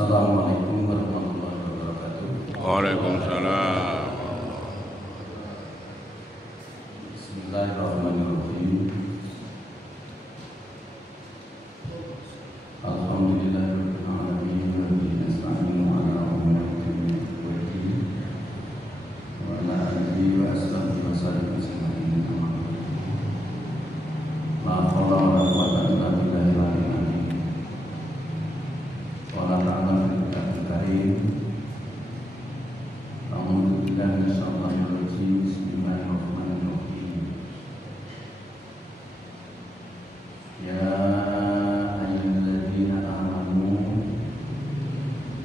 Assalamualaikum warahmatullahi wabarakatuh. Waalaikumsalam. Bismillahirrahmanirrahim. Alhamdulillahirabbil alamin wa bihi nasta'inu ala umuri dunya wa ala alihi wa ashabihi wa sallam ajma'in. La haula wa la quwwata illa billahil aliyyil azim. Wa la ta'ala fil karim. Alhamdulillah insyaallah bismillahirrahmanirrahim. Ya ayyuhalladzina amanu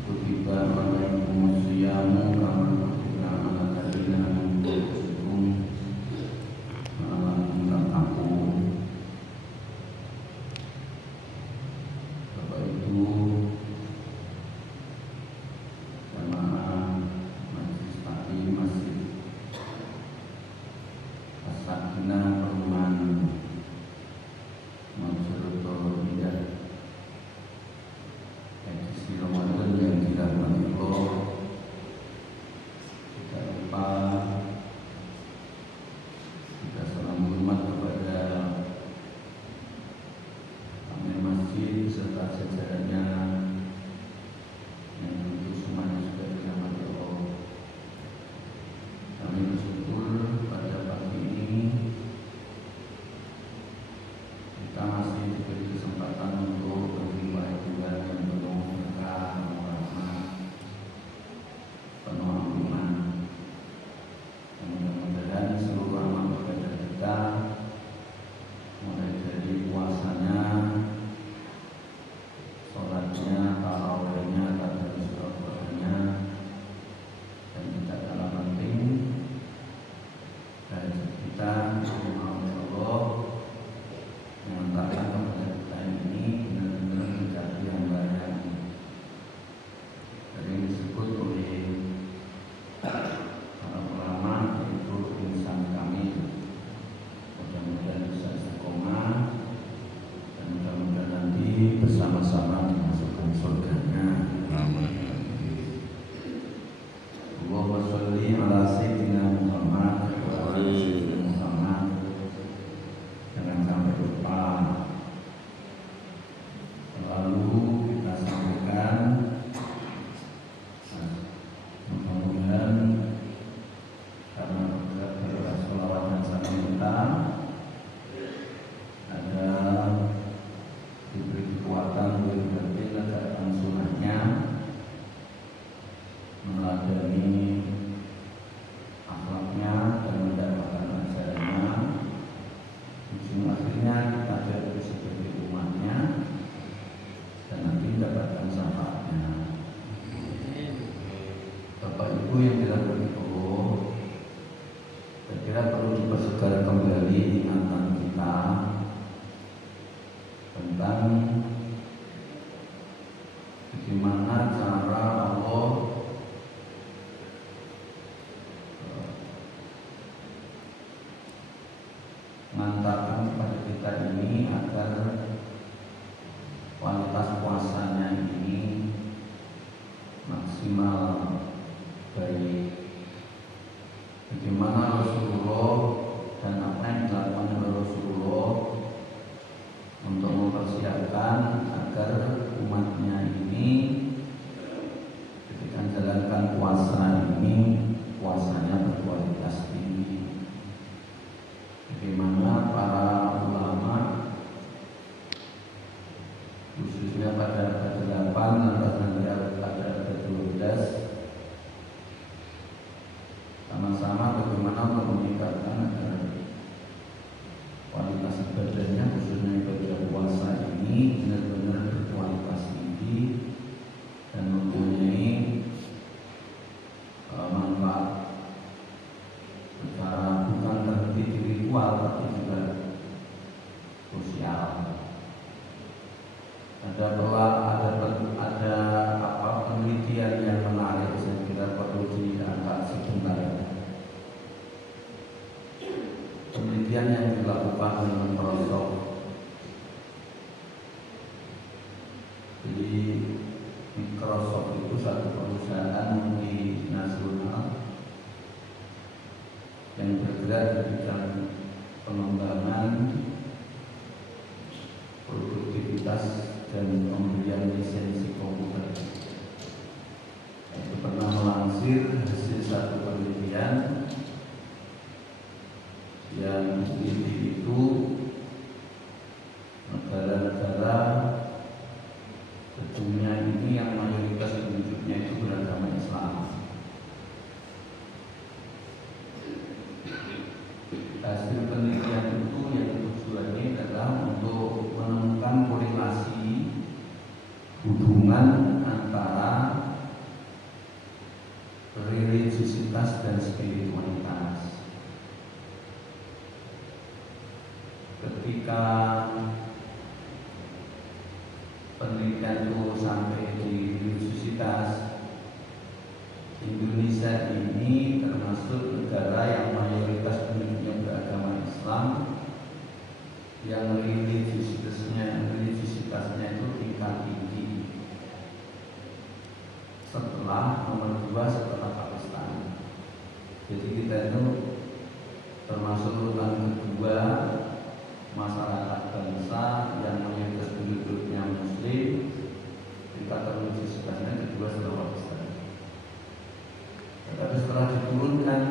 kutiba alaikumus syiyamu kama kutiba alal ladzina min qablikum la'allakum tattaqun. Bapak Ibu jamaah Majelis Taklim Masjid As-Sakinah Perumahan Mansuratul Hidayah edisi Ramadan yang dirahmati Allah, tidak lupa kita salam hormat kepada Amir Masjid serta jajarannya yang tentu semuanya sudah dirahmati Allah. Kami bersyukur pada pagi ini kita masih diberi kesempatan untuk berjumpa Tuhan yang penuh berkah, rahmat, penuh ampunan. Dan mudah-mudahan seluruh amal ibadah kita, mulai dari puasanya, sholatnya, tarawihnya, tadarus Al-Qur'annya, dan tidak kalah penting hajat kita oleh Allah mengantarkan kepada kita ini benar-benar menjadi yang layak. Dan yang disebut oleh para ulama yaitu insan kami. Mudah-mudahan bisa istiqomah dan mudah-mudahan nanti bersama-sama dimasukkan surganya. Amin. Allahumma sholli ala sayyidina Muhammad wa ala sayyidina Muhammad. Jangan sampai lupa. Lalu kita sambungkan, mudah-mudahan karena berkat sholawat dan salam kita ada diberi kekuatan berarti keadaan sunnahnya meladani akhlaknya dan mendapatkan ajarannya. Ujung akhirnya kita jadi sebagai umatnya dan nanti mendapatkan syafaatnya. Bapak Ibu yang dirahmati Allah, saya kira perlu dipersegar kembali ingatan kita tentang bagaimana cara Allah mengantarkan kepada kita ini agar kualitas puasanya ini maksimal baik. Bagaimana Rasulullah dan apa yang dilakukan oleh Rasulullah untuk mempersiapkan agar umatnya ini ketika menjalankan puasa ini puasanya berkualitas tinggi. Bagaimana para ulama yang bergerak di bidang pengembangan, produktivitas dan pemberian lisensi komputer. Itu pernah melansir hasil satu penelitian yang ini itu negara-negara dunia ini yang mayoritas penduduknya itu beragama Islam. Hasil penelitian itu yang tujuannya adalah untuk menemukan korelasi hubungan antara religiusitas dan spiritualitas. Ketika penelitian itu sampai di religiusitas, Indonesia ini termasuk negara yang mayoritas penduduknya beragama Islam, yang religiusitasnya itu tingkat tinggi setelah nomor 2 setelah Pakistan. Jadi kita itu termasuk urutan kedua masyarakat bangsa yang mayoritas penduduknya Muslim, tingkat religiusitasnya kedua setelah Pakistan. Tetapi setelah diturunkan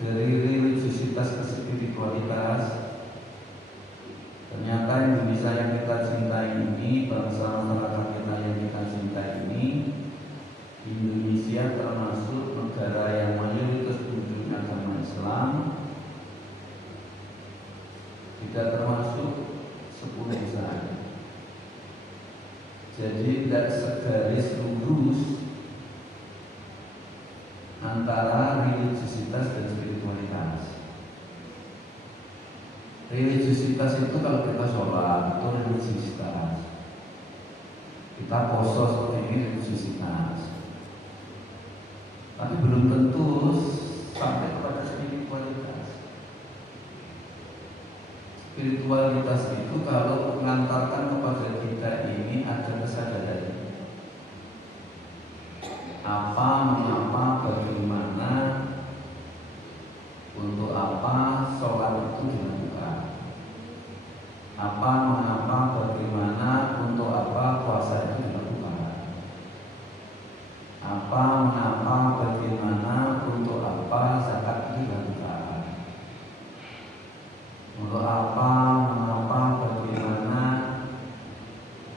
dari religiusitas ke spiritualitas, ternyata Indonesia yang kita cintai ini, bangsa masyarakat kita yang kita cintai ini, Indonesia termasuk negara yang mayoritas penduduknya agama Islam, tidak termasuk 10 besar. Jadi tidak segaris lurus antara religiusitas dan spiritualitas. Religiusitas itu kalau kita sholat itu religiusitas, kita poso seperti ini religiusitas, tapi belum tentu sampai kepada spiritualitas. Spiritualitas itu kalau mengantarkan kepada kita ini ada kesadaran apa, mengapa, bagaimana, untuk apa sholat itu dilakukan, apa, mengapa, bagaimana, untuk apa puasa itu dilakukan, apa, mengapa, bagaimana, untuk apa zakat itu dilakukan, untuk apa, mengapa, bagaimana,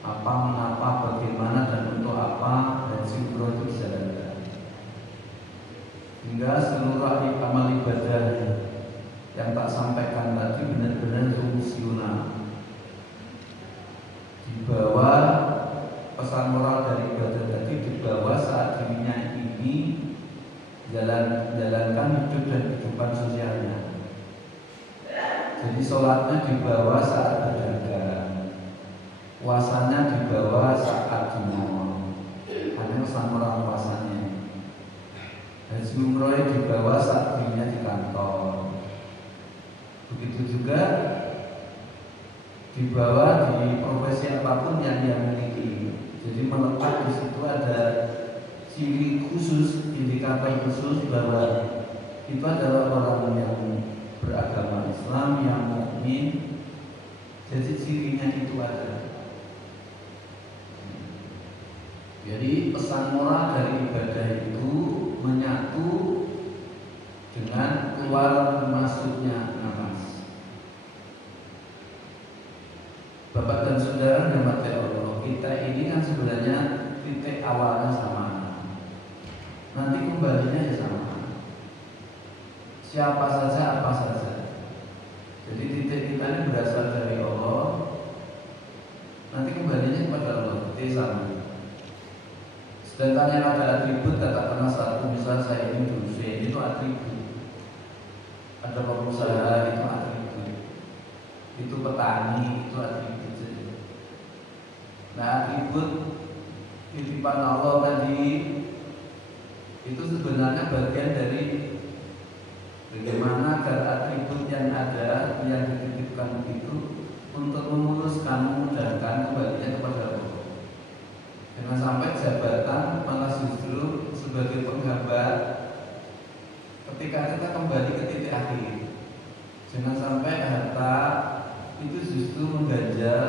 apa, mengapa, bagaimana, dan untuk apa haji umroh itu dijalankan. Hingga seluruh amal ibadah yang tak sampaikan tadi benar-benar fungsional, dibawa pesan moral dari ibadah tadi, dibawa saat dirinya ini jalankan hidup dan kehidupan sosialnya. Jadi sholatnya dibawa saat berdagang, puasanya dibawa saat di mall, karena pesan moral puasanya. Haji umroh dibawa saat dirinya di kantor. Begitu juga dibawa di profesi apapun yang dia miliki. Jadi melekat di situ ada ciri khusus, indikator khusus bahwa itu adalah orang yang beragama Islam, yang mukmin. Jadi cirinya itu ada. Jadi pesan moral dari ibadah itu menyatu dengan keluar masuknya nafas. Bapak dan saudara dirahmati Allah, kita ini kan sebenarnya titik awalnya sama, nanti kembalinya ya sama. Siapa saja, apa saja. Jadi titik kita ini berasal dari Allah, nanti kembalinya kepada Allah, titik sama. Sedangkan yang ada atribut katakanlah satu, misal saya ini dosen, itu atribut. Ada pengusaha, itu atribut. Itu petani, itu atribut saja. Nah, atribut titipan Allah tadi itu sebenarnya bagian dari bagaimana agar atribut yang ada, yang dititipkan itu untuk memuluskan, memudahkan kembalinya kepada Allah. Jangan sampai jabatan malah justru sebagai penghambat. Ketika ketika kita kembali ke titik akhir. Jangan sampai harta itu justru mengganjal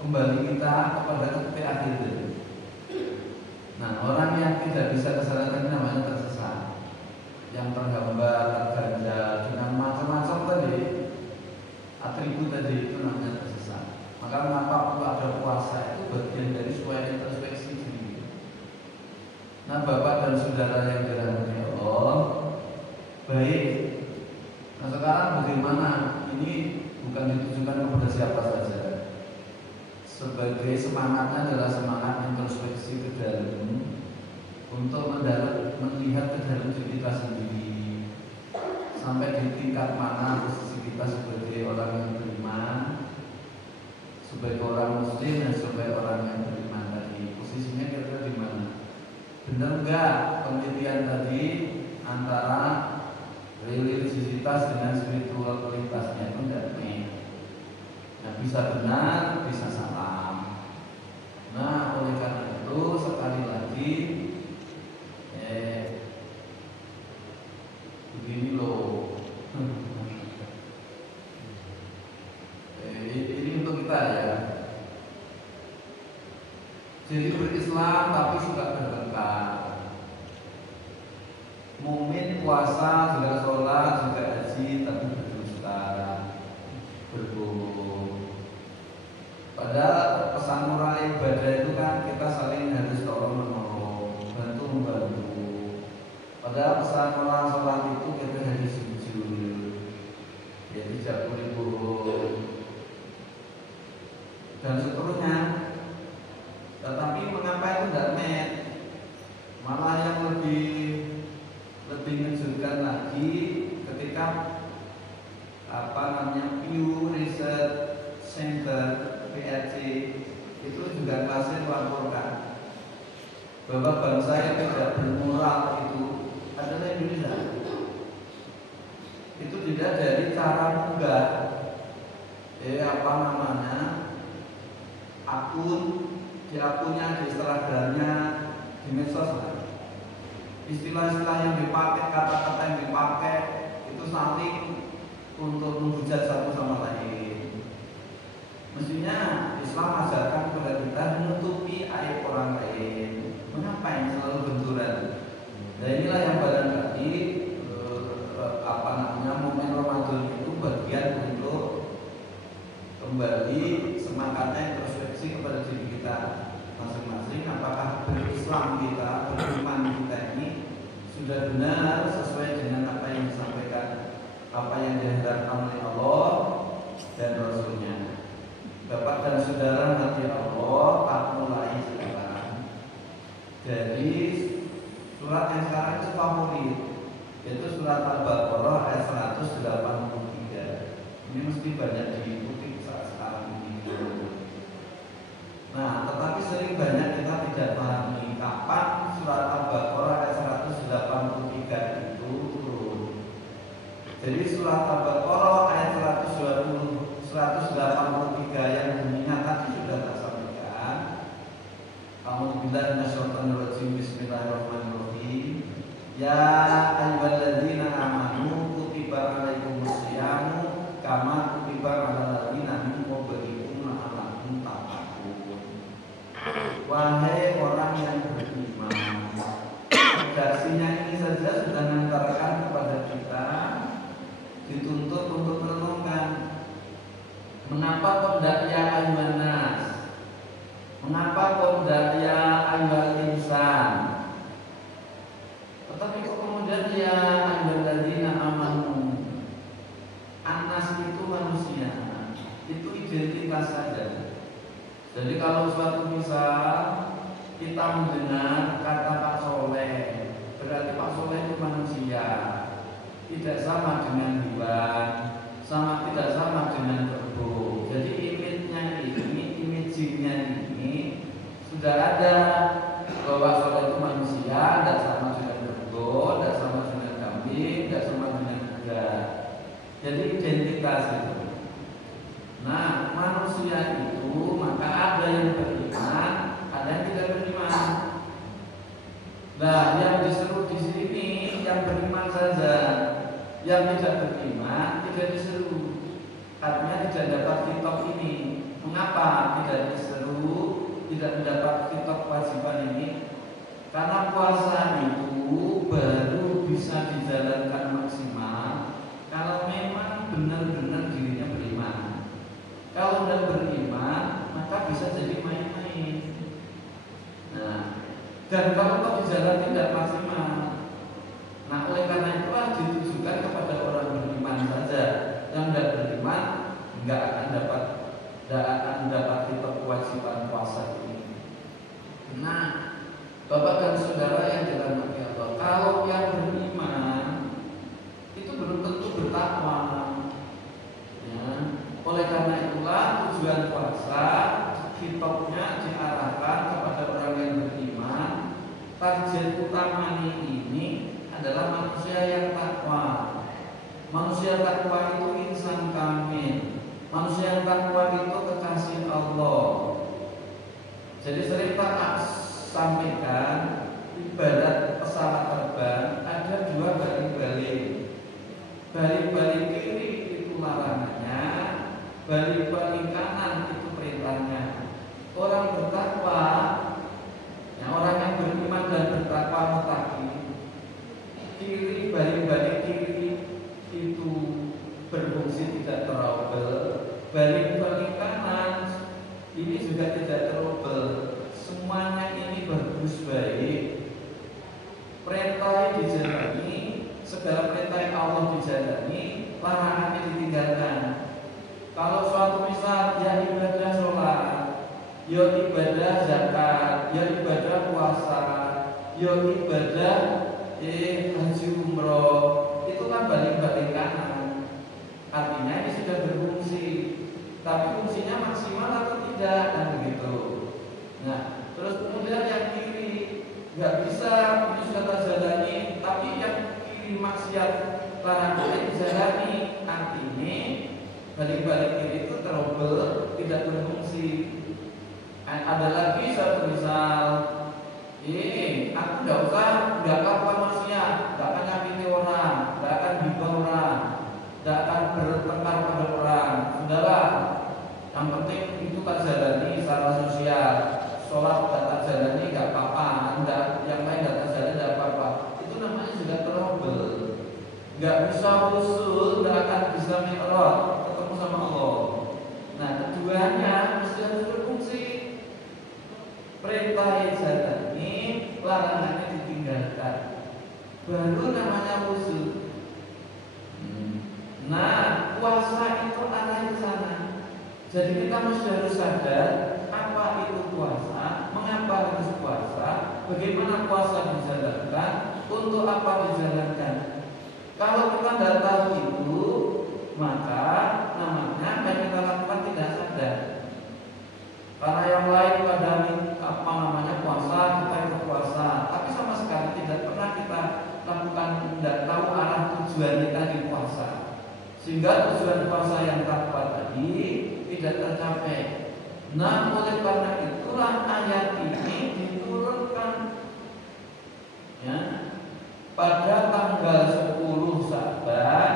kembali kita kepada titik akhir itu. Nah, orang yang tidak bisa ke sana tadi namanya tersesat, yang terhambat, terganjal dengan macam-macam tadi atribut tadi, itu namanya tersesat. Maka mengapa perlu ada puasa, itu bagian dari supaya introspeksi diri. Nah, Bapak dan Saudara yang dirahmati Allah, baik. Nah, sekarang bagaimana? Ini bukan ditujukan kepada siapa saja. Sebagai semangatnya adalah semangat introspeksi ke dalam, untuk melihat ke dalam diri kita sendiri, sampai di tingkat mana posisi kita sebagai orang yang beriman, sebagai orang muslim dan sebagai orang yang beriman tadi. Posisinya kira-kira di mana? Benar enggak penelitian tadi antara religiositas dengan spiritualitasnya itu enggak nih? Nah, bisa benar, bisa salah. Nah, oleh karena itu sekali lagi begini loh. Ini untuk kita ya. Jadi berislam tapi suka berberkah. Mukmin puasa juga sholat juga haji tapi berdusta, berbohong. Padahal pesan moral ibadah itu kan kita saling harus tolong menolong, bantu membantu. Padahal pesan moral sholat itu kita harus jujur, ya tidak boleh bohong dan seterusnya. Tetapi mengapa itu tidak met? Malah yang lebih mengejutkan lagi ketika Pew Research Center PRC itu juga masih melaporkan bahwa bangsa yang tidak bermoral itu adalah Indonesia. Itu tidak dari cara munggah akun di akunnya, di Instagramnya, di medsos lah. Istilah-istilah yang dipakai, kata-kata yang dipakai itu saling untuk menghujat satu sama lain. Mestinya Islam ajarkan kepada kita menutupi aib orang lain. Mengapa ini selalu benturan? Nah, inilah yang barangkali momen Ramadan itu bagian untuk kembali semangatnya introspeksi kepada diri kita masing-masing. Apakah berislam kita, beriman kita ini sudah benar sesuai dengan apa yang disampaikan, apa yang diharapkan oleh Allah dan Rasulnya. Bapak dan Saudara hati Allah, tak mulai sekarang. Jadi surat yang sekarang itu favorit, yaitu surat Al-Baqarah ayat 183. Ini mesti banyak diikuti saat sekarang ini. Nah, tetapi sering banyak kita tidak pahami kapan surat Al-Baqarah ayat 183 itu turun. Jadi surat Al-Baqarah ayat 183 yang bunyinya tadi sudah tak sampaikan. A'udzubillahi minasyaitonir rajim. Bismillahirrahmanirrahim. Ya ayyuhalladzina amanu kutiba alaikumusyamu kama kutiba alal ladzina min qablikum la'allakum tattaqun. Wahai orang yang beriman, redaksinya ini saja sudah mengantarkan kepada kita dituntut untuk merenungkan mengapa kok tidak ya ayyuhan nas, mengapa kok tidak ya ayyuhal insan, tetapi kok kemudian ya ayyuhalladzina amanu. Anas itu manusia, itu identitas saja. Jadi kalau suatu misal kita mendengar kata Pak Soleh, berarti Pak Soleh itu manusia, tidak sama dengan hewan, tidak sama dengan kerbau. Jadi image-nya ini sudah ada bahwa Soleh itu manusia, tidak sama dengan kerbau, tidak sama dengan kambing, tidak sama dengan kuda. Jadi identitas itu. Nah, manusia itu maka ada yang beriman, ada yang tidak beriman. Nah, yang diseru di sini yang beriman saja, yang tidak beriman tidak diseru. Artinya tidak dapat kitab ini. Mengapa tidak diseru, tidak mendapat kitab kewajiban ini? Karena puasa itu baru bisa dijalankan maksimal kalau memang benar-benar dirinya beriman. Kalau tidak beriman, maka bisa jadi main-main. Nah, dan kalau kok dijalan tidak maksimal, nah oleh karena itulah ditujukan kepada orang beriman saja. Yang tidak beriman nggak akan dapat kitab kewajiban puasa ini. Nah, Bapak dan saudara yang dirahmati Allah, kalau yang beriman itu belum tentu bertakwa. Ya. Oleh karena itulah tujuan puasa kitabnya diarahkan kepada orang yang beriman. Target utama ini adalah manusia yang takwa. Manusia takwa itu insan kamil. Manusia yang takwa itu kekasih Allah. Jadi sering tak sampaikan ibadat pesawat terbang ada dua baling-baling. Baling-baling kiri itu larangannya, baling-baling kanan itu perintahnya. Orang bertakwa, orang yang beriman dan bertakwa mutaqi, kiri baling-baling kiri itu berfungsi tidak terobel, baling-baling kanan ini juga tidak terobel. Semuanya ini bagus baik. Perintah dijalani, segala perintah Allah dijalani, larangannya ditinggalkan. Kalau suatu misal ya ibadah sholat, ya ibadah zakat, ya ibadah puasa, ya ibadah haji umroh, itu kan balik-balik kanan. Artinya ini sudah berfungsi, tapi fungsinya maksimal atau tidak, dan begitu. Nah, terus kemudian yang kiri nggak bisa, ini sudah terjalani, tapi yang kiri maksiat larangannya dijalani. Artinya balik-balik kiri itu terobel, tidak berfungsi. Ada lagi satu misal, aku nggak apa maksiat, nggak akan nyakiti orang, nggak akan gibah orang, nggak akan bertengkar pada orang. Sudahlah, yang penting itu tak jalani secara sosial. Sholat tak jalani nggak apa-apa, yang lain tak jalani nggak apa-apa. Itu namanya juga terobel. Nggak bisa usul, nggak akan bisa mi'raj, ketemu sama Allah. Nah, keduanya mesti harus berfungsi. Perintah jalani, larangannya ditinggalkan, baru namanya usul. Nah, puasa itu arahnya ke sana. Jadi kita mesti harus sadar apa itu puasa, mengapa harus puasa, bagaimana puasa dijalankan, untuk apa dijalankan. Kalau kita tidak tahu itu, maka namanya yang kita lakukan tidak sadar. Karena yang lain pada puasa, kita ikut puasa, tapi sama sekali tidak pernah kita lakukan, tidak tahu arah tujuan kita di puasa, sehingga tujuan puasa yang takwa tadi tidak tercapai. Nah, oleh karena itulah ayat ini diturunkan ya, pada tanggal 10 Sya'ban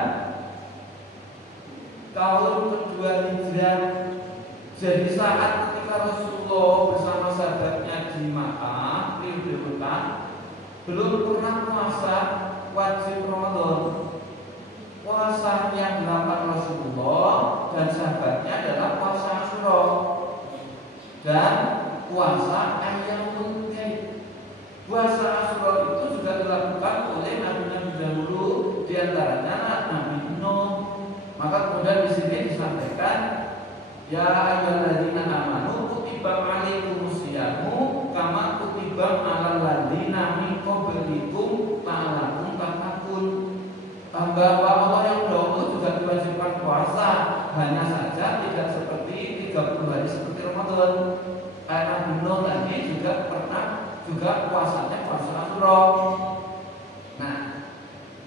tahun kedua Hijrah. Jadi saat ketika Rasulullah bersama sahabatnya di Makkah, di Mekah, belum pernah puasa wajib Ramadan. Puasa yang dilakukan Rasulullah dan sahabatnya adalah puasa Asyura dan puasa Ayyamul Bid. Puasa Asyura itu juga dilakukan oleh nabi-nabi dahulu, di antaranya Nabi Nuh. Maka kemudian di sini disampaikan, ya ayyuhalladzina amanu kutiba alaikumus syiyamu kama kutiba alal ladzina min qablikum la'allakum tattaqun. Bahwa Allah yang dahulu juga diwajibkan puasa, hanya saja tidak seperti 30 hari seperti Ramadan. Nabi Nuh tadi juga pernah puasanya puasa Asyura. Nah,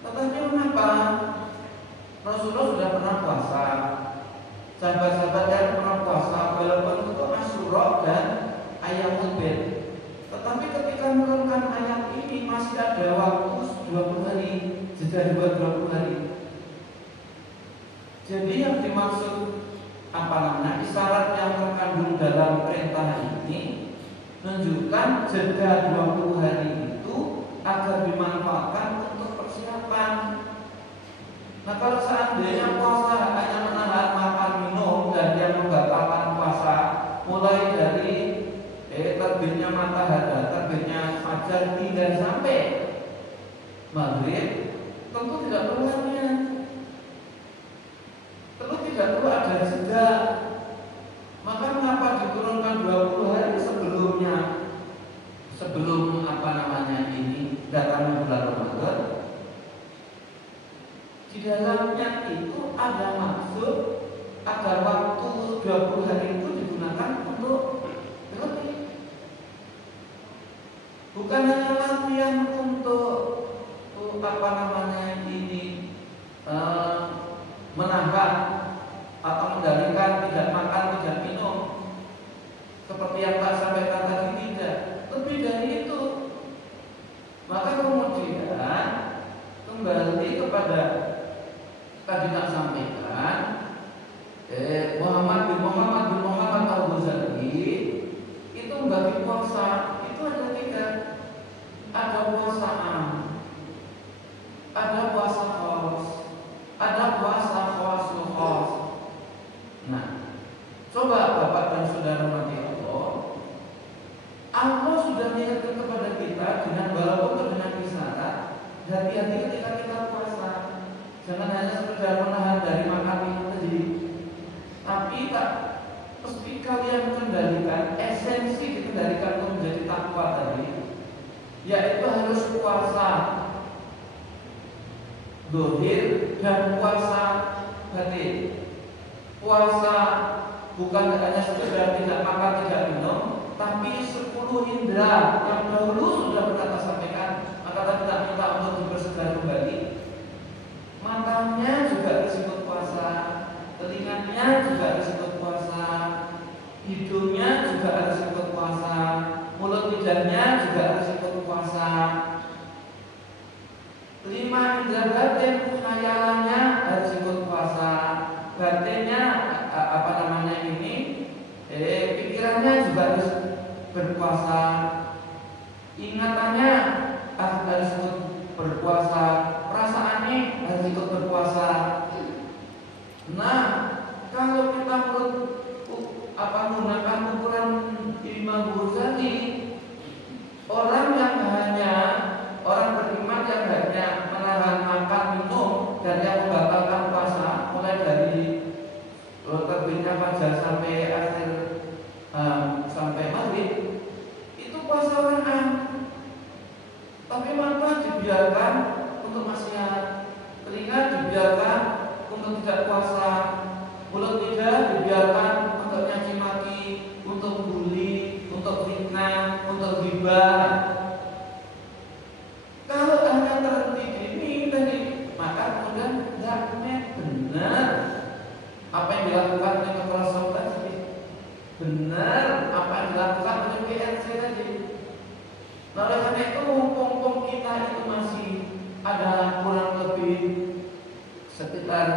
tetapi mengapa Rasulullah sudah pernah puasa, sahabat-sahabat yang pernah puasa, walaupun itu Asyura dan Ayyamul Bid. Tetapi ketika menurunkan ayat ini masih ada waktu 2 20 hari, jeda 20 hari. Jadi yang dimaksud isyarat yang terkandung dalam perintah ini menunjukkan jeda 20 hari itu agar dimanfaatkan untuk persiapan. Nah, kalau seandainya puasa hanya menahan makan minum dan yang membatalkan puasa mulai dari terbitnya matahari, terbitnya fajar hingga sampai maghrib, tentu tidak perlu latihan. Tentu tidak perlu ada jeda. Maka mengapa diturunkan 20 hari sebelumnya? Sebelum ini datangnya bulan Ramadan. Di dalamnya itu ada maksud agar waktu 20 hari itu digunakan untuk berlatih. Bukan hanya latihan untuk menahan atau mengendalikan tidak makan, tidak minum seperti yang tak sampaikan tadi, tidak. Lebih dari itu. Maka kemudian kembali kepada tadi tak sampaikan Muhammad bin Muhammad Al-Ghazali itu membagi puasa itu ada 3. Ada puasa am, ada puasa khos, ada puasa khosul khos. Nah, coba Bapak dan Saudara mati Allah sudah mengingatkan kepada kita dengan walaupun dengan isyarat, hati-hati ketika kita puasa. Jangan hanya sekedar menahan dari makan minum tadi, tapi tak mesti kalian kendalikan esensi dikendalikan untuk menjadi takwa tadi, yaitu harus puasa dohir dan puasa batin. Puasa bukan hanya sekedar tidak makan, tidak minum, tapi 10 indera yang dahulu sudah pernah sampaikan. Maka tidak minta untuk dipersegar kembali. Matanya juga disebut puasa, telinganya juga disebut puasa, hidungnya juga disebut puasa, mulut lidahnya juga disebut puasa. 5 indera batin, khayalannya harus disebut puasa, batinnya pikirannya juga harus berpuasa, ingatannya harus ikut berpuasa, perasaannya harus ikut berpuasa. Nah, kalau kita menggunakan ukuran Imam Ghazali, orang beriman yang hanya menahan makan minum dan yang membatalkan puasa mulai dari terbitnya fajar sampai akhir sampai maghrib, itu puasa orang am. Tapi mata dibiarkan untuk maksiat, telinga dibiarkan untuk tidak puasa, mulut lidah dibiarkan untuk nyaci maki, untuk bully, untuk fitnah, untuk ghibah. Kalau hanya terhenti di ini tadi, maka kemudian tidak benar apa yang dilakukan oleh kepala sholat tadi, benar apa yang dilakukan oleh PRC tadi. Nah, oleh karena itu mumpung kita itu masih ada kurang lebih sekitar,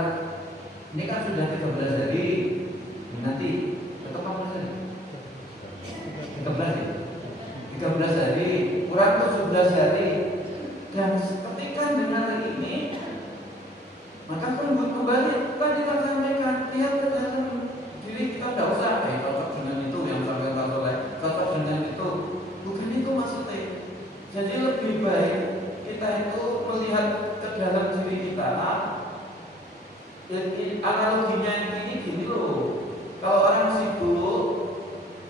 ini kan sudah 13 hari, nanti tetap apa tadi? 13 hari, kurang 17 hari. Dan ketika dengan hari ini, maka kembali tadi kita sampaikan, lihat ke dalam diri kita, tidak usah cocok dengan itu yang sampai cocok dengan itu, bukan itu maksudnya. Jadi lebih baik kita itu melihat ke dalam diri kita. Jadi analoginya ini gini loh, kalau orang sibuk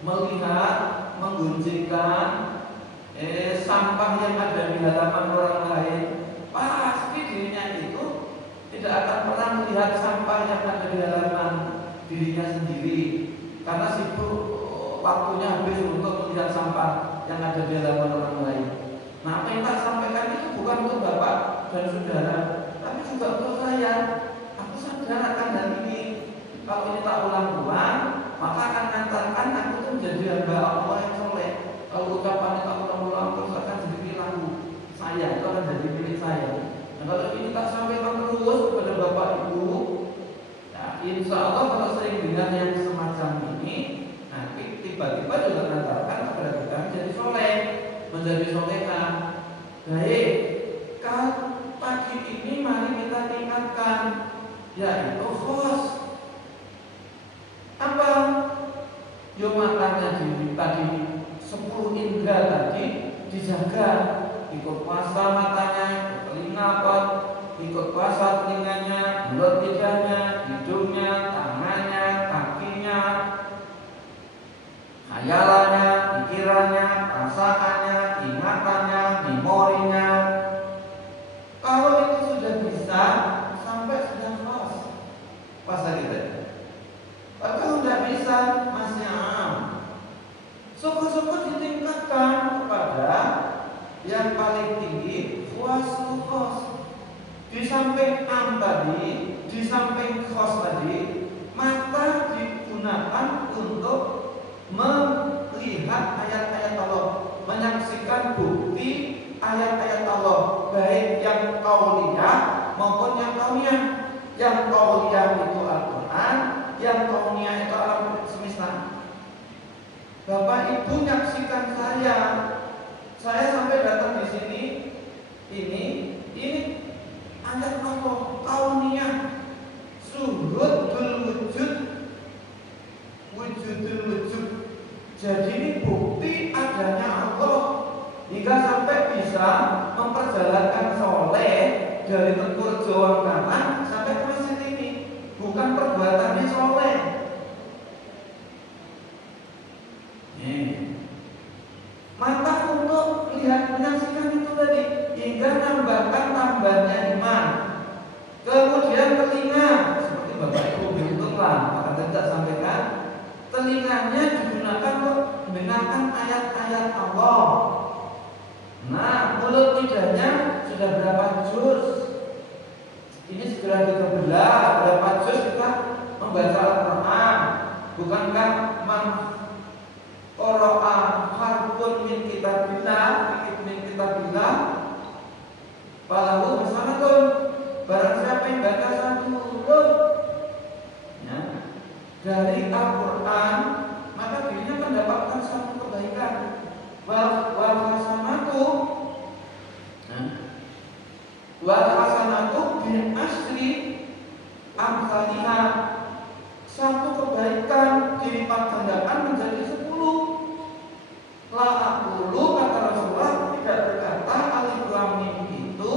melihat, menggunjingkan sampah yang ada di halaman orang lain, pasti dirinya itu tidak akan pernah melihat sampah yang ada di halaman dirinya sendiri, karena sibuk waktunya habis untuk melihat sampah yang ada di halaman orang lain. Nah, apa yang tak sampaikan itu bukan untuk Bapak dan Saudara, tapi juga untuk saya. Aku sadar akan hal ini. Kalau ini tak ulang-ulang, maka akan mengantarkan aku itu menjadi hamba Allah yang soleh. Kalau ucapan tak ulang-ulang terus akan jadi lagu saya, itu akan jadi milik saya. menjadi soleha. Baik, kalau pagi ini mari kita tingkatkan, yaitu khos. Apa? Yo makanya di tadi 10 indera tadi dijaga, ikut puasa matanya, ikut telinga apa, ikut puasa telinganya, mulut lidahnya, hidungnya, tangannya, kakinya, hayalannya, pikirannya, perasaannya, ingatannya, memorinya. Kalau itu sudah bisa sampai sudah khos puasa kita. Tapi kalau tidak bisa masih am. Syukur-syukur ditingkatkan kepada yang paling tinggi khuasul khos. Di samping am tadi, di samping khos tadi, mata digunakan untuk melihat ayat-ayat Allah, menyaksikan bukti ayat-ayat Allah, baik yang qauliyah maupun yang qauliyah. Yang qauliyah itu Al-Quran, yang qauliyah itu alam semesta. Bapak Ibu nyaksikan saya sampai datang di sini, ini ayat Allah qauliyah, suhudul wujud, wujudul wujud. Jadi ini bukti adanya Allah, hingga sampai bisa memperjalankan soleh dari Tengkur Jawa Kanan sampai ke masjid ini. Bukan perbuatannya soleh. Mata untuk lihat menyaksikan itu tadi, hingga nambahkan tambahnya iman. Kemudian telinga, seperti Bapak Ibu berhitunglah, maka tidak sampaikan, telinganya digunakan untuk mendengarkan ayat-ayat Allah. Nah, mulut lidahnya sudah berapa juz? Ini segera kita belah berapa juz kita membaca Al-Quran. Bukankah man qara'a harfun min kitabillah, min kitabillah, falahu hasanatun. Barang siapa yang baca satu huruf dari Al-Quran, maka dirinya mendapatkan satu kebaikan. Wal hasanatu bi asri amsalihha. Satu kebaikan dilipat gandakan menjadi 10. La aqulu, kata Rasulullah, tidak berkata alif lam mim itu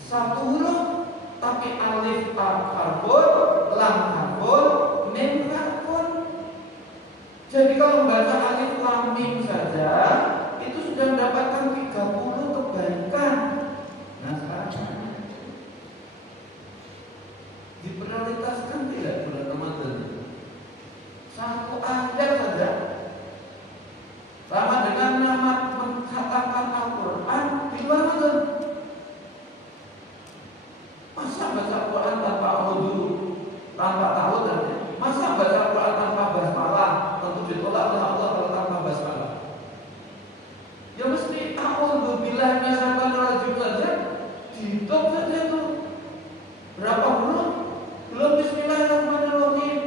satu huruf, tapi alif harfun, lam harfun, mim harfun. Jadi kalau membaca alif lam mim saja itu sudah mendapatkan 30 kebaikan. Nah sekarang diprioritaskan tidak bulan Ramadan? Satu ayat saja sama dengan nama mencatatkan Al-Quran di luar Ramadan. Masa baca Al-Quran tanpa wudu, tanpa tahun? Masa baca Al-Quran tanpa basmalah? Tentu ditolak oleh Allah kalau tanpa basmalah. Ya mesti a'udzu billahi minasyaitonir rajim saja, dihitung saja itu. Berapa huruf? Belum bismillahirrahmanirrahim.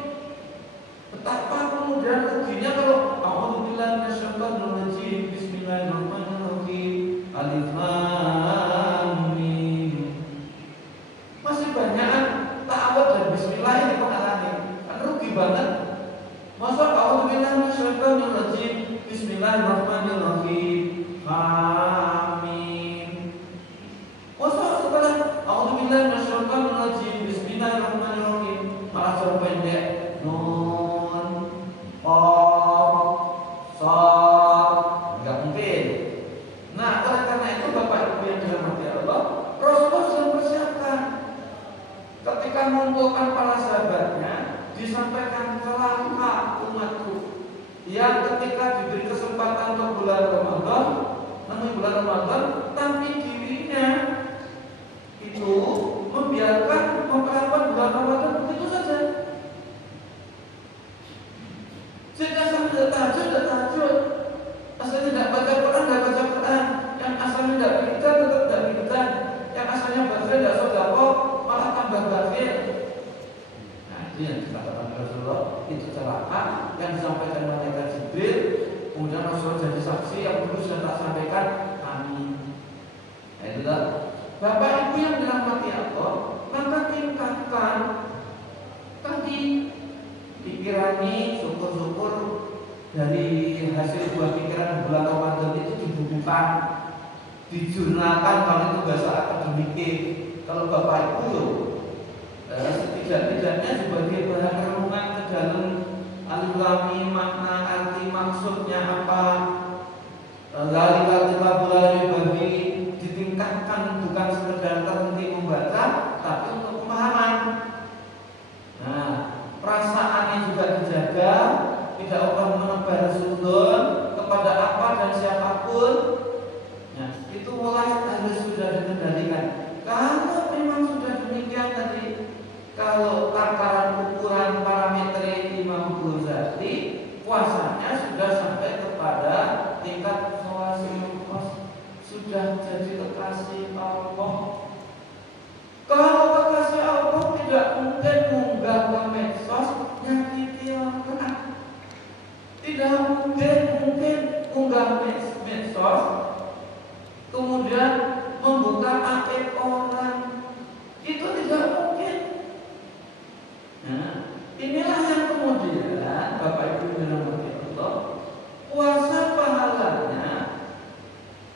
Betapa kemudian ruginya kalau a'udzu billahi minasyaitonir rajim, bismillahirrahmanirrahim, alif lam mim. Masih banyak ta'awudz dan bismillah ini pengalaman. Kan rugi banget. Masa a'udzu billahi minasyaitonir rajim, bismillahirrahmanirrahim, amin. Masa setelah a'udzu billahi minasyaitonir rajim, bismillahirrahmanirrahim, malah jauh pendek, nun, qaf, shad, enggak mungkin. Nah, oleh karena itu Bapak Ibu yang dirahmati Allah, Rasulullah sudah persiapkan. Ketika mengumpulkan para sahabatnya, disampaikan celaka umatku yang ketika diberi kesempatan untuk bulan Ramadan, menemui bulan Ramadan, tapi dirinya itu membiarkan memperlakukan bulan Ramadan begitu saja. Jika sambil tahajud, asalnya tidak baca Quran, yang asalnya tidak berikan tetap tidak berikan, yang asalnya bakhil tidak sedekah malah tambah bakhil. Nah, itu yang dikatakan Rasulullah, itu celaka yang disampaikan malaikat Jibril. Kemudian Rasulullah jadi saksi yang berusaha disimpan, dijurnalkan, kalau itu bahasa akademik. Kalau Bapak Ibu yo, setidak-tidaknya juga dia bahan renungan ke dalam alif lam mim, makna arti maksudnya apa. Zalika kitabul bagi ditingkatkan, bukan sekedar terhenti membaca, tapi untuk pemahaman. Nah, perasaannya juga dijaga, tidak akan menebar sudon kepada apa dan siapapun. Nah, itu mulai harus sudah dikendalikan. Kalau memang sudah demikian tadi, kalau takaran ukuran parameter Imam Ghazali, puasanya sudah sampai kepada tingkat sudah jadi kekasih Allah. Kalau kekasih Allah tidak mungkin munggah ke medsos nyakiti orang. Tidak mungkin munggah medsos kemudian membuka aib orang. Itu tidak mungkin. Nah, inilah yang kemudian Bapak Ibu dirahmati Allah, puasa pahalanya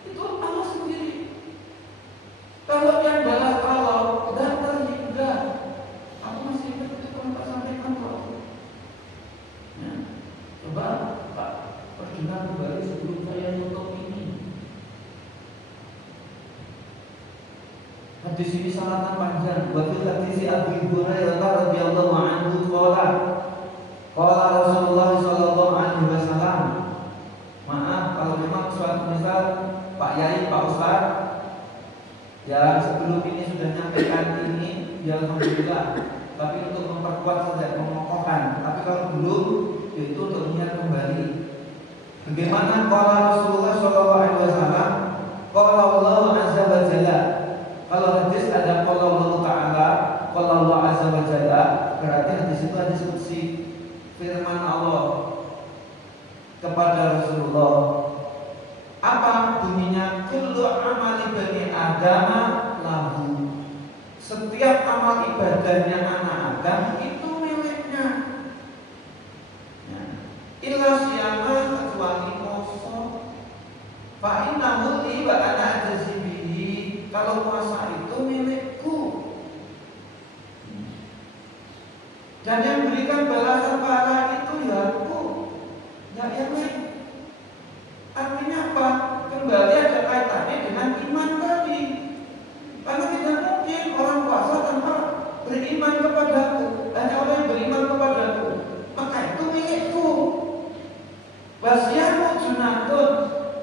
itu Allah sendiri. Kalau yang balas Allah dan terhingga, aku masih ingat itu kalau Pak sampaikan kok. Ya, coba Pak perdengar kembali sebelum saya tutup ini. Hadis ini sangat panjang. Wakil hadis Abu Hurairah radhiyallahu anhu qala Rasulullah sallallahu alaihi wasallam. Maaf kalau memang suatu misal Pak Yai, Pak Ustaz yang sebelum ini sudah nyampaikan ini, ya alhamdulillah. Tapi untuk memperkuat saja, mengokohkan. Tapi kalau belum, itu untuk mengingat kembali. Bagaimana qala Rasulullah sallallahu alaihi wasallam, qala Allah azza wa jalla. Kalau hadis ada qala Allah taala, qala Allah azza wa jalla, berarti hadis itu hadis qudsi, firman Allah kepada Rasulullah. Apa bunyinya? Kullu amali bani Adam lahu. Setiap amal ibadahnya anak Adam itu miliknya. Illa siyama, kecuali puasa. Fa innahu li wa ana ajzi bihi. Kalau puasa itu milikku. Dan yang berikan balasan pahala itu ya aku, ya yang lain. Artinya apa? Kembali ada kaitannya dengan iman tadi. Karena tidak mungkin orang puasa tanpa beriman kepadaku. Hanya orang yang beriman kepadaku, maka itu milikku. Wasiyamu junatun.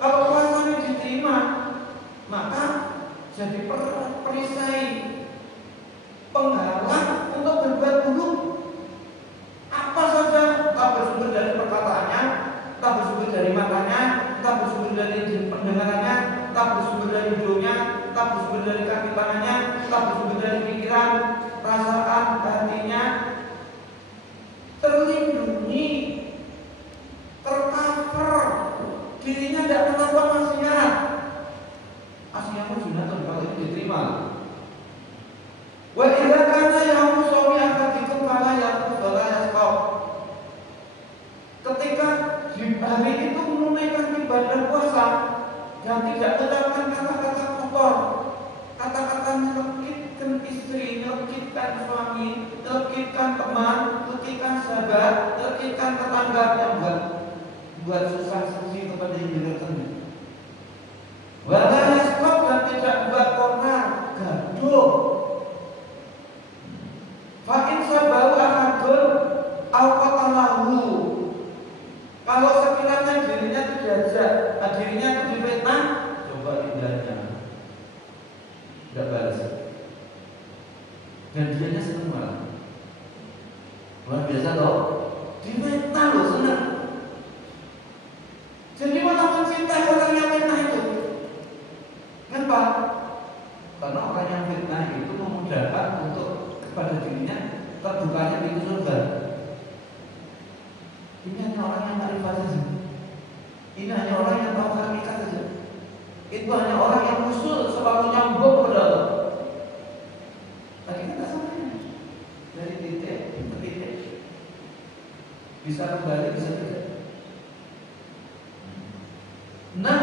Kalau puasanya diterima, maka jadi perisai, penghalang untuk berbuat buruk. Apa saja, tak bersumber dari perkataannya, tak bersumber dari matanya, tak bersumber dari pendengarannya, tak bersumber dari hidungnya, tak bersumber dari kaki tangannya, tak bersumber dari pikiran, perasaan, hatinya, terlindungi, tercover, dirinya tidak melakukan maksiat. Maksiatmu sudah kalau itu diterima. Wa idza kana yaumu shaumi akadikum fala yaqul wala yasqab. Ketika di hari itu menunaikan ibadah puasa dan tidak mengucapkan kata-kata kotor, kata-kata menyakitkan istri, menyakitkan suami, menyakitkan teman, menyakitkan sahabat, menyakitkan tetangga yang buat susah sendiri kepada yang direkannya. Wala yasqab, dan tidak buat konar, gaduh. Fa'in sabaru ahadun awqatalahu. Kalau sekiranya dirinya dijajak, dirinya itu difitnah, coba indahnya tidak balas. Dan dianya senang malah. Luar biasa loh. Difitnah loh, senang. Jadi malah mencintai orang yang fitnah itu. Kenapa? Karena orang yang fitnah itu memudahkan untuk kepada dirinya terbukanya pintu surga. Ini hanya orang yang marifat saja. Ini hanya orang yang tahu hakikat saja. Itu hanya orang yang usul selalu nyambung kepada Allah. Tadi kita samanya dari titik ke titik, bisa kembali, bisa tidak. Nah,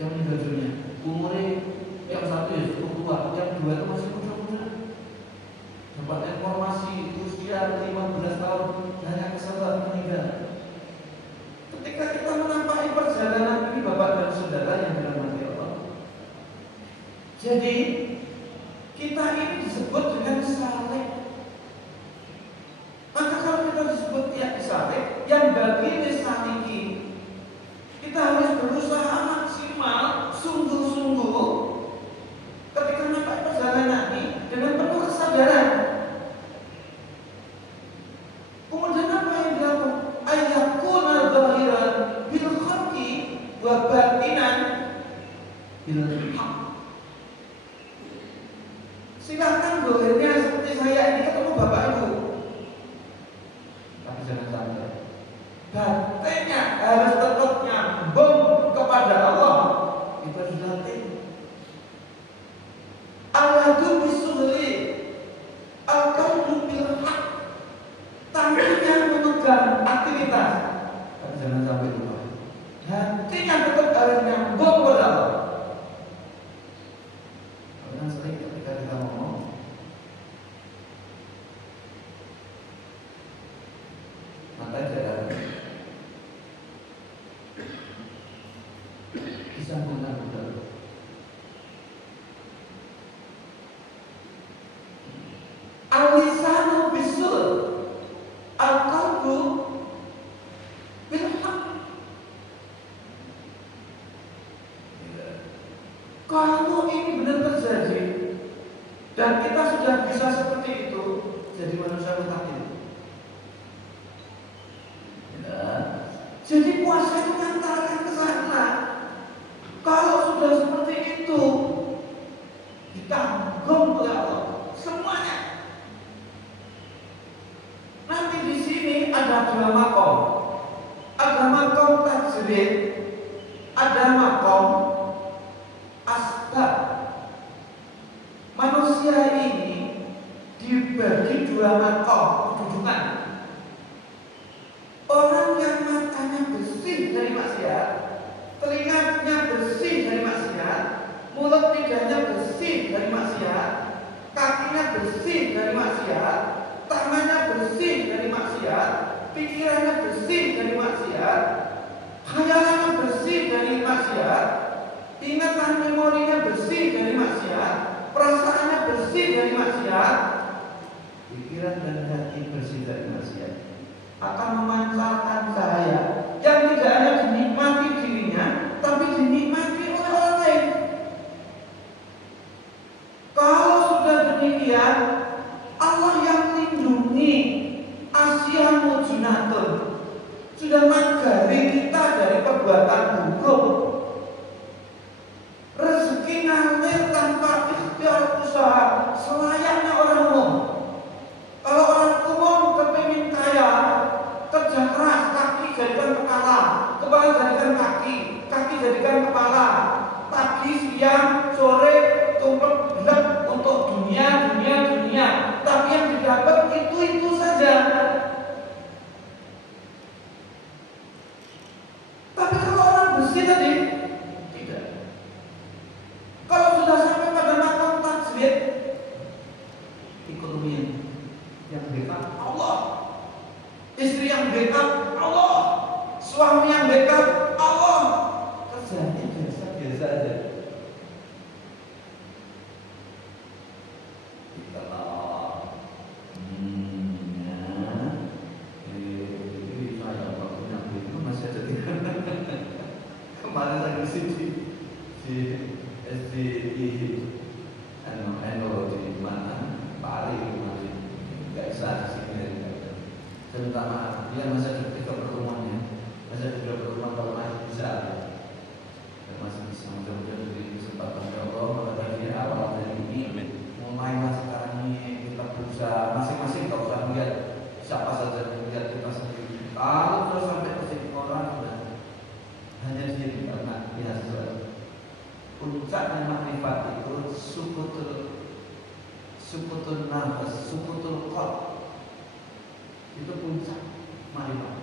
yang meninggal dunia. Umurnya yang satu ya cukup tua, yang dua itu masih muda-muda. Dapat informasi usia 15 tahun hanya kesalahan meninggal. Ketika kita menampai perjalanan ini, Bapak dan Saudara yang dirahmati Allah, jadi kita ini disebut dengan saleh. Maka kalau kita disebut ya saleh, yang bagi saliki, kita harus berusaha maksimal, sungguh-sungguh ketika menampai perjalanan ini dengan penuh kesadaran. Kemudian apa yang dilakukan? Ayakuna zahiran bil khalqi wa batinan bil haq. Silakan dohirnya seperti saya ini ketemu Bapak Ibu, tapi jangan sampai batinnya harus tetap nyambung kepada Allah. Itu harus dilatih. Al-hadu bisuhli al-qalbu bil haq. Tangannya memegang aktivitas, tapi jangan sampai lupa. Hatinya tetap harus nyambung kepada Allah. Karena sering ketika kita ngomong, maka jangan disambungkan betul. Al-lisanu bisul al-qalbu bil haq. Kalau ini benar terjadi dan kita sudah bisa seperti itu, jadi manusia mutakin. Jadi puasa itu mengantarkan ke sana. Kalau sudah seperti itu, ditanggung oleh Allah semuanya. Nanti di sini ada dua makom. Ada makom tajrid, ada makom asbab. Manusia ini dibagi dua makom kedudukan. Orang yang matanya bersih dari maksiat, telinganya bersih dari maksiat, mulut lidahnya bersih dari maksiat, kakinya bersih dari maksiat, tangannya bersih dari maksiat, pikirannya bersih dari maksiat, khayalannya bersih dari maksiat, ingatan memorinya bersih dari maksiat, perasaannya bersih dari maksiat, pikiran dan hati bersih dari maksiat, akan memancarkan cahaya yang tidak hanya dinikmati dirinya, tapi dinikmati oleh orang lain. Kalau sudah demikian, Allah yang lindungi Asyamu junatun, sudah magari kita dari perbuatan buruk. Rezeki ngalir tanpa ikhtiar usaha, selayaknya orang umum. Kalau orang umum kepingin kaya, kerja keras, kaki jadikan kepala, kepala jadikan kaki, kaki jadikan kepala, pagi, siang, sore, tumpet gelap untuk dunia. Tapi yang didapat itu saja. Tapi kalau orang bersih tadi, tidak. Kalau sudah sampai pada makom tajrid, ekonomi yang backup Allah, istri yang backup Allah, suami yang backup Allah, kerjanya biasa-biasa aja. Kemarin saya ngisi di SDI di mana Pari kemarin nggak bisa di sini. Saya minta maaf, dia masih ada tiga pertemuannya, masih ada tiga pertemuan kalau masih bisa, dan masih bisa mudah-mudahan dari kesempatan Allah pada tadi awal dari ini mulailah sekarang ini kita berusaha masing-masing, tak usah lihat siapa saja, lihat kita sendiri. Kalau terus sampai ke sini orang hanya diri karena lihat sesuatu. Puncaknya makrifat itu sukutul nafas, sukutul qalb. Itu puncak makrifat.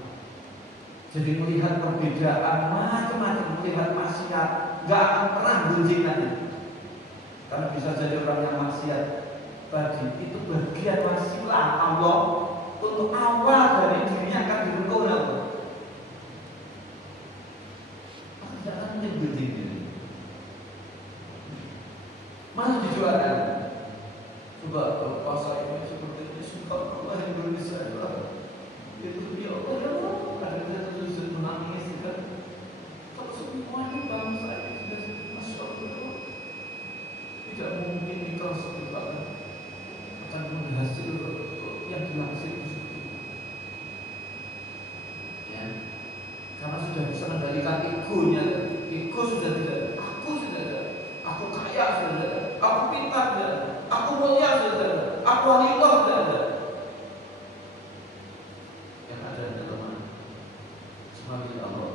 Jadi melihat perbedaan macam-macam, melihat maksiat, nggak akan pernah benci nanti. Karena bisa jadi orang yang maksiat tadi itu bagian wasilah Allah untuk awal dari dirinya akan direngkuh Allah. Tidak akan menjadi malah dijualkan. Coba kalau pasar ini seperti ini, suka Allah Indonesia itu dia Allah ya Allah. Kadang-kadang terus menangis kan. Kalau semuanya bangsa ini sudah masya Allah, tidak mungkin ikhlas kita akan menghasil yang dilaksir itu. Ya, karena sudah bisa mengendalikan egonya. Ego sudah tidak, aku sudah ada, aku kaya sudah ada, aku pintar sudah ada, aku mulia sudah ada, aku waliyullah sudah ada. Yang ada adalah mana? Semua milik Allah.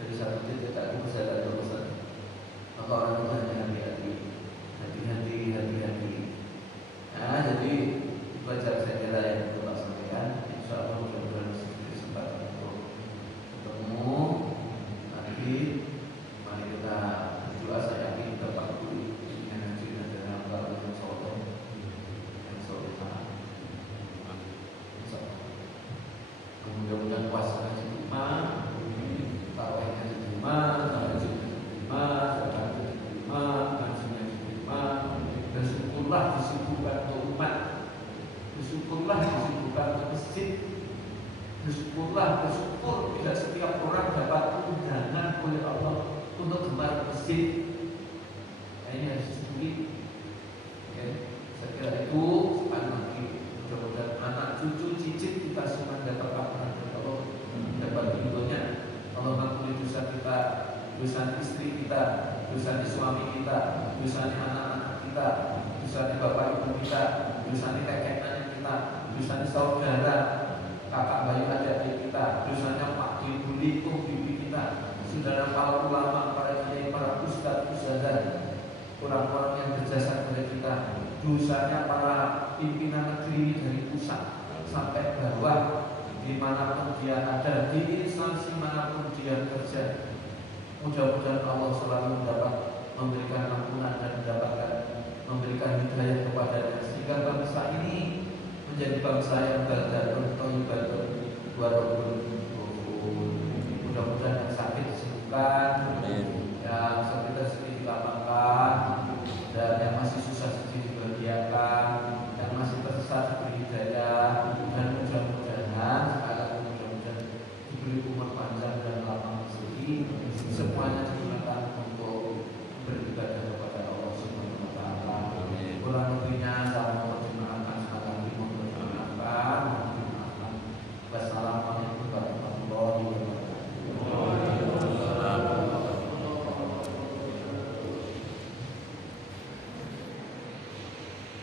Dari satu titik aku bisa ada dosa. Maka orang itu hanya hati-hati. Nah, jadi baca saya kira yang perlu saya sampaikan. Insya Allah mudah-mudahan kesempatan untuk ketemu nanti. Mari kita berdoa. Saya yakin kita patuhi dengan haji dan dengan Allah yang soleh, yang solehah. Mudah-mudahan puasa diterima, tarawihnya diterima, tahajud diterima, zakat diterima, hajinya diterima. Bersyukurlah disibukkan untuk umat, bersyukurlah disibukkan untuk masjid, bersyukur tidak setiap orang dapat undangan oleh Allah untuk gemar masjid. Nah, ini harus disyukuri. Okay. Saya kira itu sekali lagi mudah-mudahan anak cucu cicit kita semua dapat rahmat Allah, dapat ridhonya Allah. Mengampuni dosa kita, dosa istri kita, dosa suami kita, dosa anak-anak kita, dosa bapak ibu kita, dosa kakek nenek kita, dosa saudara, kakak bayi adik kita, dosanya pak ibu bibi kita, saudara para ulama, para kiai, para ustadz, ustadzah, orang-orang yang berjasa kepada kita, dosanya para pimpinan negeri dari pusat sampai bawah, dimanapun dia ada, di instansi manapun dia kerja. Mudah-mudahan Allah selalu dapat memberikan ampunan dan memberikan hidayah kepadanya, sehingga bangsa ini menjadi bangsa yang badarun, thayyibatun, wa rabbun ghafur.